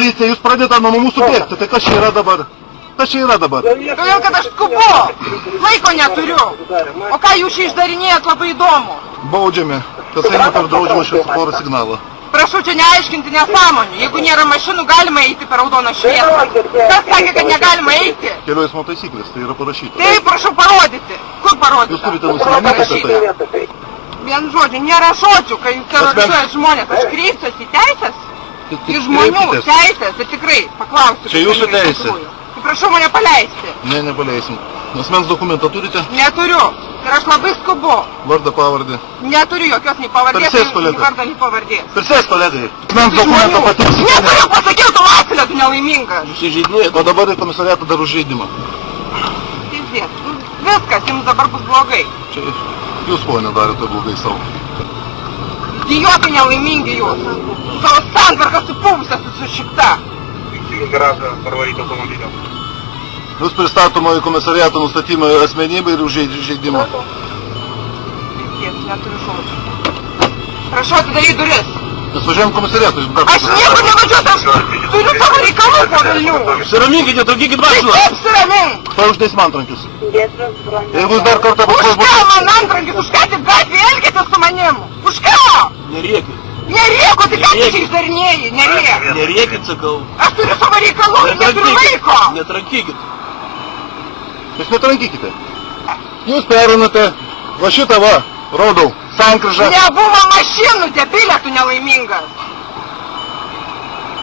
policija, jūs pradėte nuo mūsų bėgti, tai kas čia yra dabar? Kas čia yra dabar? Todėl, kad aš skubu, laiko neturiu. O ką jūs čia išdarinėjat, labai įdomu. Baudžiame, kad eina per draudžiamą šviesoforo signalą. Prašau čia neaiškinti nesąmonių. Jeigu nėra mašinų, galima eiti per raudoną šviesą. Kas sakė, kad negalima eiti? Kelių eismo taisyklės, tai yra parašyta. Taip, prašau parodyti. Kur parodyti? Jūs turite nusimanyti apie tai. Vien žodžių, nėra žodžių, kai jūs terorizuojat žmonės. Aš kreipsiuosi į teisės, į žmonių teisės ir tikrai paklausiu. Čia jūsų teisė. Prašau mane paleisti. Ne, nepaleisim. Asmens dokumentą turite? Neturiu. Ir aš labai skubu. Vardą, pavardį. Neturiu jokios nei pavardės, nei vardo, nei pavardės. Persės, kolegai. Asmens dokumentą patirsi. Neturiu, pasakiau, tu vasilė, tu nelaimingas. Jūs įžeidinėjate, o dabar į komisariatą dar už žaidimą. Teisės. Viskas, jums dabar bus blogai. Čia jūs ponė darėte blogai savo. Idiotai nelaimingi jūs. Savo santvarką supuvusią sušikta. Garažą parvaryti automobilio. Jūs pristatoma į komisariatą nustatymą asmenybę ir už žaidimą. Teisės, neturiu žodžių. Prašau atidaryti duris. Mes važiuojam komisariatą. Aš niekur nevažiuosiu, aš turiu savo reikalų po Vilnių. Apsiraminkite, traukykit mašiną. Kaip apsiramink? Tai uždės man antrankius. Jeigu jūs dar kartą Už ką man antrankius? Už ką tik gatvėje elgėtės su manim? Už ką? Nerėkit. Nerėku, tai ką tu čia išdarinėjai? Nerėk. Nerėkit, sakau. Aš turiu savo reikalų ir neturiu laiko. Netrankykit. Jūs netrankykite. Jūs perinate. Va šitą va, rodau. Sankryžą. Nebuvo mašinų, debilė, tu nelaimingas.